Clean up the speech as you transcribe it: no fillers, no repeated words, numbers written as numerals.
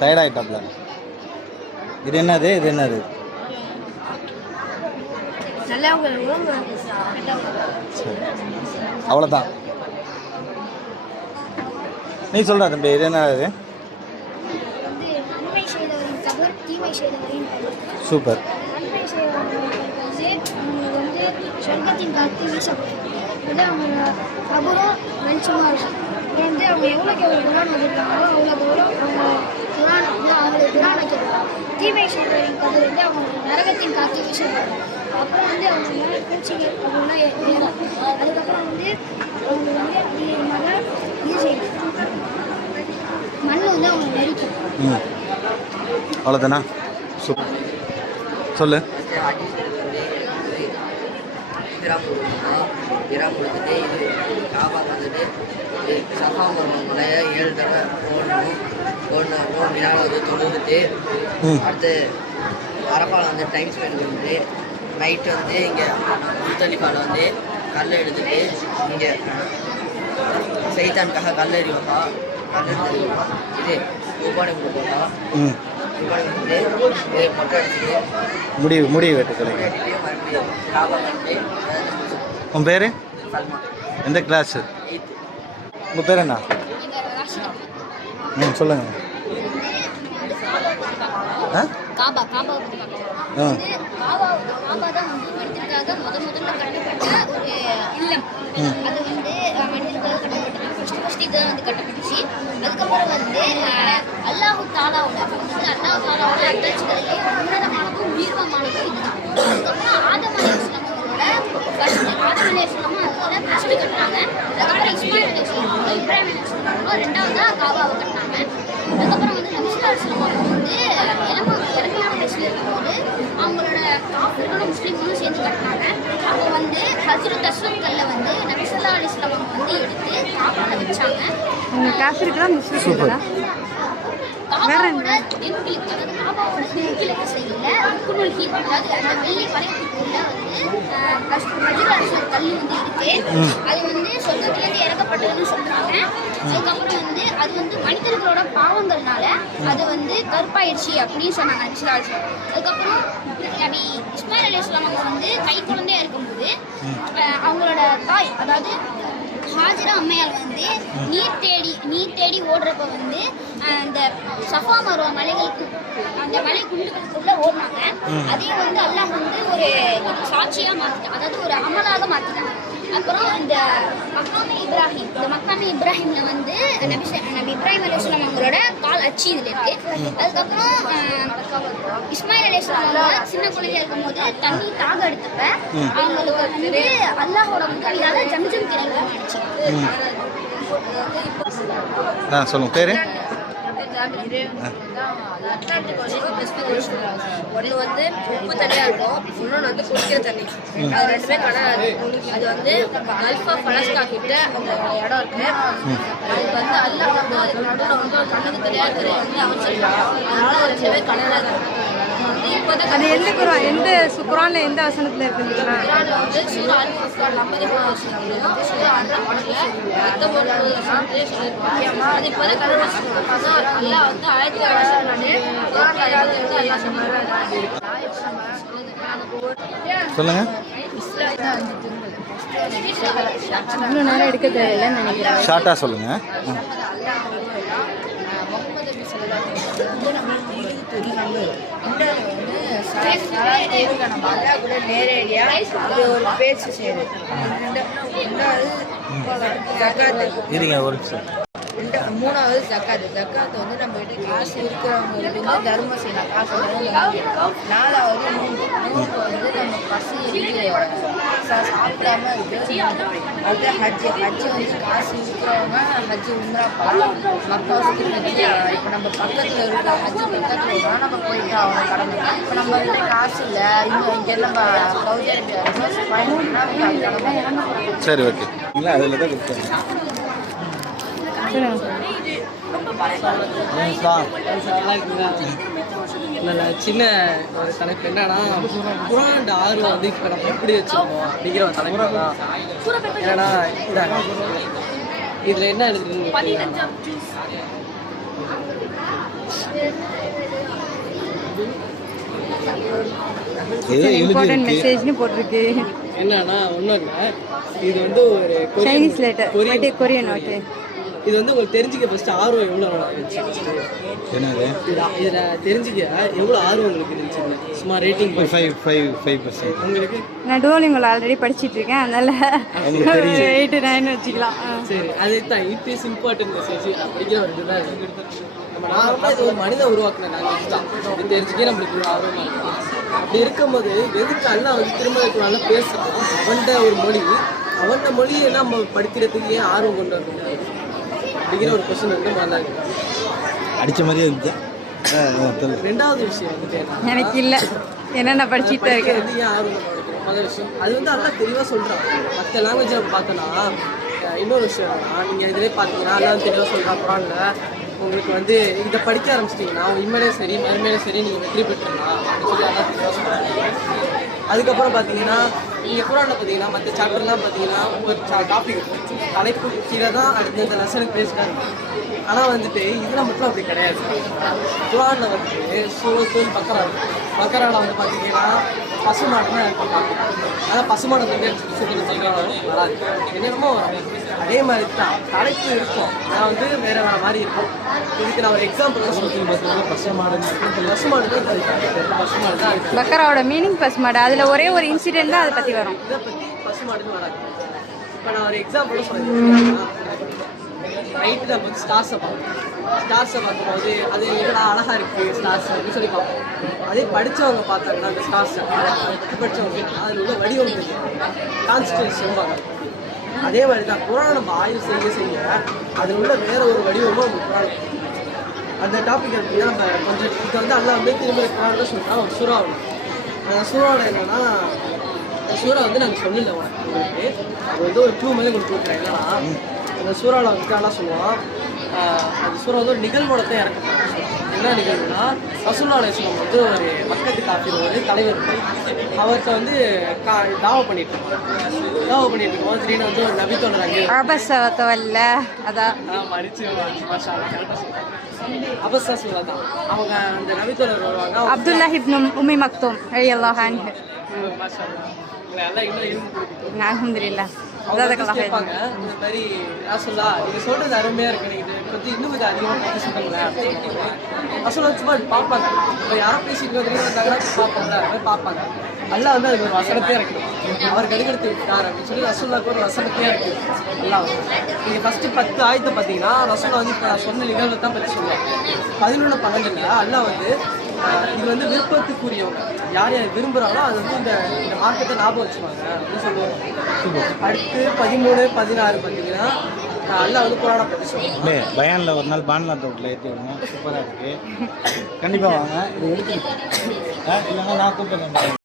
டயர்டாயிட்டாப்ல. இது என்னது இது என்னது? சரி அவ்வளோதான். நீ சொல்கிறா தம்பி, இது என்ன இது? சூப்பர். சொர்க்கத்தின் காத்து வீசப்படும் அவங்க கபரும் வெளிச்சமாக இருக்கும். அப்புறம் வந்து அவங்க எவ்வளோக்கு எவ்வளோ குரான் வந்திருக்காங்களோ அவ்வளோக்கு எவ்வளோ அவங்க குரான் வந்து அவங்களுக்கு குரான் வைக்கிறாங்க. தீமை செய்தவரின் கதிர் வந்து அவங்க நரகத்தின் காத்து வீசப்படும். அப்புறம் வந்து அவங்க மேலே பூச்சிகள் அப்படின்னா ஏறும். அதுக்கப்புறம் வந்து அவங்க வந்து இது செய்யணும், மண் வந்து அவங்க நெரிக்கும். அவ்வளோதானா? சூப்பர். சொல்லு. கிராம் கொடுத்துட்டு இது காபா வந்துட்டு சஃபா மலையை 7 தடவை ஓடணும். வினாவில் வந்து தொழுதுட்டு அடுத்து அரபாவில் வந்து டைம் ஸ்பெண்ட் பண்ணிட்டு நைட்டு வந்து இங்கே முத்தலிஃபாவில் வந்து கல் எடுத்துட்டு இங்கே சைத்தானுக்காக கல் எறிவாங்க. கல் எடுத்து இது உப்பாடை கொடுப்பாங்க. உப்பாடை கொடுத்துட்டு மொட்டை அடிச்சுட்டு முடிவு வெட்டுக்கலை. காபா வந்து உன் பேர்? எந்த கிளாஸு? உங்கள் பேர் என்ன? சொல்லுங்கள். காபா தான் வந்து மனிதனுக்காக முதல்ல கட்டப்பட்ட ஒரு இல்லம். அது வந்து மனிதனுக்காக கட்டப்பட்டது. ஃபர்ஸ்ட் இதுதான் வந்து கட்டப்பட்டுச்சு. அதுக்கப்புறம் வந்து அல்லாஹு தாலாவோட அட்டாட்சிகளிலே உன்னதமானதும் உயிர்வமானதும் இதுதான். அதுக்கப்புறம் ஆதம் அலைஹிஸ்ஸலாமும் அதோட ஃபர்ஸ்ட் கட்டினாங்க. அதுக்கப்புறம் இஸ்மாயில் அலைஹிஸ்ஸலாம் இப்ராஹிம் அலைஹிஸ்ஸலாம் ரெண்டாவதாக காபாவை கட்டினாங்க. அதுக்கப்புறம் வந்து நபி ஸல்லல்லாஹு அலைஹி வஸல்லம் வந்து இளமையான வயசுல இருக்கும்போது அவங்களோட காஃபிர்களும் முஸ்லீம்களும் சேர்ந்து கட்டினாங்க. அப்போ வந்து ஹஜ்ரத் அஸ்வத் கல்லை வந்து நபி ஸல்லல்லாஹு அலைஹி வஸல்லம் வந்து எடுத்து காபாவில் வச்சாங்க. காஃபிர்களா முஸ்லிம்களா? காபாவோட தென்கிழக்கு, அதாவது காபாவோட தென்கிழக்கு சைடில் ருக்குனுல் ஹீத், அதாவது அந்த வெள்ளி படைப்புக்குள்ள வந்து ஹஜ்ரத் அஸ்வத் கல் வந்து இருக்கு. அது வந்து சொர்க்கத்திலேருந்து இறக்கப்பட்டதுன்னு சொல்றாங்க. அதுக்கப்புறம் வந்து அது வந்து மனிதர்களோட பாவங்கள்னால அது வந்து கருப்பாயிடுச்சு அப்படின்னு சொன்னாங்க நபி ஸல்லல்லாஹு அலைஹி வஸல்லம். அதுக்கப்புறம் நபி இஸ்மாயில் அலைஹிஸ்ஸலாம் அவங்க வந்து கை குழந்தையா இருக்கும்போது அவங்களோட தாய், அதாவது ஹாஜரா அம்மையால் வந்து நீர் தேடி ஓடுறப்ப வந்து அந்த சஃபா மர்வா மலைகளுக்கு அந்த மலை குண்டுகளுக்குள்ள ஓடினாங்க. அதையும் வந்து அல்லாஹ் வந்து ஒரு சாட்சியா மாத்திட்டான், அதாவது ஒரு அமலாக மாத்திட்டாங்க. அப்புறம் இந்த மக்காமே இப்ராஹிம்ல வந்து நபி இப்ராஹிம் அலைஹிஸ்ஸலாம் அவங்களோட கால் அச்சு இதுல இருக்கு. அதுக்கப்புறம் இஸ்மாயில் அலைஹிஸ்ஸலாம் சின்ன குழந்தையா இருக்கும்போது தண்ணி தாக எடுத்தப்ப அவங்களுக்கு வந்து அல்லாஹோட உதவியால ஜம்ஜம் கிணறு ஆயிடுச்சு. சொல்லுங்க பேரு. ஒன்று வந்து உப்பு தண்ணியாக இருக்கும், இன்னொன்று வந்து குடிக்கிற தண்ணி. அது ரெண்டுமே கடல். அது வந்து அல்ஃபா பலஸ்கா கிட்ட அந்த இடம் இருக்கு. அதுக்கு வந்து அல்லாஹ் வந்து அதுக்கு நடுவில் வந்து ஒரு கண்ணுக்கு தெரியாத வந்து அமைச்சிருக்காங்க. அதனால அது ரெண்டுமே கடலாக இருக்கும். அது எந்த குர்ஆன்ல எந்த வசனத்துல இருக்குன்னு வந்து சூரா அல்-ஃபுர்கான் 53 வசனம், சூரா அல்-ரஹ்மான்ல 19 வசனத்திலே சொல்லியிருக்காங்க. அது இப்போ தான் கடவுள் அல்லாஹ் வந்து ஆயத்துல வசனம்னு குர்ஆன் ஆயத்துல வந்து அல்லாஹ் சொல்றாங்க. சொல்லுங்க. இன்னும் நேரம் எடுக்க தேவையில்லைன்னு நினைக்கிறேன். ஷார்ட்டா சொல்லுங்க. நம்ம அல்லா கூட நேரடியாக இது ஒரு பேச்சு செய்யுது. இருங்க ஒரு நிமிஷம். மூணாவது ஜக்காத்து வந்து நம்ம கிட்ட காசு இருக்கிறவங்களுக்கு வந்து தர்மம் செய்யலாம், காசு நாலாவது நோன்பு வந்து நம்ம பசி சாப்பிடாம இருக்கு. அது ஹஜ்ஜு வந்து காசு இருக்கிறவங்க ஹஜ்ஜு உம்ரா மக்கா இப்போ நம்ம பக்கத்தில் இருக்கிற ஹஜ்ஜு பக்கத்தில் இருக்கோம், நம்ம போயிட்டு அவங்க கடமை. இப்போ நம்ம கிட்ட காசு இல்லை, இங்கெல்லாம் சவுதி அரேபியா பயன்படுத்தினா சரி ஓகே. இல்லை அதில் தான் கொடுத்தாங்க. சின்ன ஒரு தலைப்பு என்னன்னா, குர்ஆன் ஆர்வம் வந்து இப்போ நம்ம எப்படி வச்சுருக்கோம் அப்படிங்கிற ஒரு தலைப்பு தான். ஏன்னா இதில் என்ன எழுதுன்னு ஏதோ இம்பார்ட்டன்ட் எழுதி மெசேஜ்னு போட்டிருக்கு. என்னன்னா ஒன்றும் இல்லை, இது வந்து ஒரு சைனீஸ் லெட்டர், கொரியன். ஓகே. இது வந்து உங்களுக்கு தெரிஞ்சுக்க ஃபர்ஸ்ட் ஆர்வம் எவ்வளோ இருந்துச்சு ஃபஸ்ட்டு? என்னது? இதில் தெரிஞ்சுக்க எவ்வளோ ஆர்வம் உங்களுக்கு இருந்துச்சு? சும்மா ரேட்டிங் 5% உங்களுக்கு? நான் டூலிங்கோல ஆல்ரெடி படிச்சிட்டு இருக்கேன், அதனால 8 9 வச்சுக்கலாம். சரி, அதே தான் இட் இஸ் இம்பார்ட்டன்ட் மெசேஜ் அப்படிங்கிற ஒரு இதுதான் இருக்கு. நம்ம நார்மலாக இது ஒரு மனித உருவாக்குன லாங்குவேஜ் தான், இது தெரிஞ்சுக்கே நம்மளுக்கு ஒரு ஆர்வமாக இருக்கும். அப்படி இருக்கும்போது எதுக்கு அண்ணா வந்து திருமணத்துனால பேசுகிறான்? அவன்கிட்ட மொழியை நம்ம படிக்கிறதுக்கு ஏன் ஆர்வம் கொண்டு வரணும் அப்படிங்கிற ஒரு கொஸ்டின் வந்து நல்லா இருக்கு. அடித்த மாதிரியே இருந்துச்சு. ரெண்டாவது விஷயம் வந்துட்டு எனக்கு இல்லை, ஏன்னா நான் படிச்சுட்டு தான் இருக்கேன். ஏன் ஆர்வம் படிக்கிறோம்? முதல் விஷயம் அது வந்து நல்லா தெளிவாக சொல்கிறான். மற்ற லாங்குவேஜ் நம்ம பார்த்தோன்னா இன்னொரு விஷயம் என்னன்னா, நீங்கள் இதிலே பார்த்தீங்கன்னா எல்லாம் தெளிவாக சொல்கிறான். குரானில் உங்களுக்கு வந்து இதை படிக்க ஆரம்பிச்சிட்டிங்கன்னா உண்மையிலே சரி மறுமையிலே சரி நீங்கள் வெற்றி பெற்றுடலாம் அப்படின்னு சொல்லி எல்லாம் தெளிவாக சொல்கிறாங்க. அதுக்கப்புறம் பார்த்தீங்கன்னா நீங்கள் குரானில் பார்த்தீங்கன்னா மற்ற சாப்டர்லாம் பார்த்தீங்கன்னா ஒரு டாபிக் தலைப்பு கீழே தான் அடுத்த லெசனுக்கு பேசிட்டாரு. ஆனால் வந்துட்டு இதில் மட்டும் அப்படி கிடையாது. குரானில் வந்துட்டு சூரத்துல் பக்கராவில் வந்து பார்த்தீங்கன்னா பசுமாடுனா இருப்பாங்க. ஆனால் பசுமாடை வந்து வராது, என்னென்னமோ வரும். அதே மாதிரி தான் தலைப்பு இருக்கும், நான் வந்து வேறு மாதிரி இருக்கும். இதுக்கு நான் ஒரு எக்ஸாம்பிள் தான் சொல்லுவேன். பார்த்தீங்கன்னா பசுமாடு தான் பக்கராவோட மீனிங் பசுமாடு. அதில் ஒரே ஒரு இன்சிடென்ட் தான் அதை பற்றி வரும். இதை பற்றி பசுமாடுன்னு வராது. இப்போ நான் ஒரு எக்ஸாம்பிள் சொல்லுவேன். நைட்டு நம்ம வந்து ஸ்டார்ஸை பார்க்கும்போது அது எவ்வளோ அழகாக இருக்குது ஸ்டார்ஸ் அப்படின்னு சொல்லி பார்ப்போம். அதே படித்தவங்க பார்த்தாங்கன்னா அந்த ஸ்டார்ஸை படித்தவங்க அதில் உள்ள வடிவம் கான்ஸ்டன்ஸ் சொல்லுவாங்க. அதே மாதிரி தான் குரான் நம்ம ஆய்வு செய்ய அதில் உள்ள வேற ஒரு வடிவமும் நம்ம குரான். அந்த டாபிக் அப்படின்னா நம்ம கொஞ்சம் இது வந்து அல்லா வந்து திரும்ப குரான் தான் சொல்கிறோம். ஒரு சூறா வரும். அந்த சூறாவில் என்னென்னா சூறா வந்து நாங்கள் சொல்லலை உங்களுக்கு, அது வந்து ஒரு 2 மேலே உங்களுக்கு கொடுக்குறேன். என்னன்னா அந்த சூறாவில் வந்து நல்லா சொல்லுவோம். அந்த சூறா வந்து ஒரு நிகழ்வோடத்தை இறக்கணும். என்ன நிகழ்வுனா ரசூலுல்லாஹி அலைஹி வஸல்லம் வந்து ஒரு மக்கத்து காஃபிர் ஒரு தலைவர், அவர்கிட்ட வந்து தாவ பண்ணிட்டு இருக்கும்போது திடீர்னு வந்து ஒரு நபித்தோழர் அங்கே அபஸ்ஸா சூரா தான் அவங்க அந்த நபித்தோழர் வருவாங்க. அப்துல்லாஹ் இப்னு உம்மி மக்தூம் ரலியல்லாஹு அன்ஹு. எல்லாம் இன்னும் இருந்து அல்ஹம்துலில்லாஹ். கேட்பாங்க இந்த மாதிரி ரசூலுல்லாஹ் நீங்க சொல்றது அருமையா இருக்கு, நீங்க இதை பத்தி இன்னும் கொஞ்சம் அதிகமாக பற்றி சொல்லுங்களேன். ரசூலுல்லாஹ் சும்மா பார்ப்பாங்க. இப்போ யாரோ பேசிட்டு வந்தாங்கன்னா பார்ப்பாங்க, அது மாதிரி பார்ப்பாங்க. அல்லாஹ் வந்து அதுக்கு ஒரு வசனத்தையே இருக்கணும். அவர் கடுகெடுத்து விட்டார் அப்படின்னு சொல்லி ரசூலுல்லாஹ்க்கு ஒரு வசனத்தையே இருக்கு. அல்லாஹ் நீங்கள் ஃபஸ்ட்டு 10 ஆயத்தை பார்த்தீங்கன்னா ரசூலுல்லாஹ் வந்து இப்போ நான் சொன்ன நிகழ்வை தான் பற்றி சொல்லுவேன். 11 12 அல்லாஹ் வந்து இது வந்து விருப்பத்துக்குரியவங்க யார் யார் விரும்புகிறாங்களோ அது வந்து இந்த மார்க்கத்தை ஞாபகம் வச்சுக்குவாங்க அப்படின்னு சொல்லுவாங்க. அடுத்து 13 16 பார்த்தீங்கன்னா அல்லாஹ் வந்து குரானை பற்றி சொல்லுவாங்க. பயானில் ஒரு நாள் பான்லா தோட்டில் ஏற்றி விடுங்க, சூப்பராக இருக்குது. கண்டிப்பாக வாங்க, இது எடுத்து இல்லைன்னா நான் கூப்பிட்டு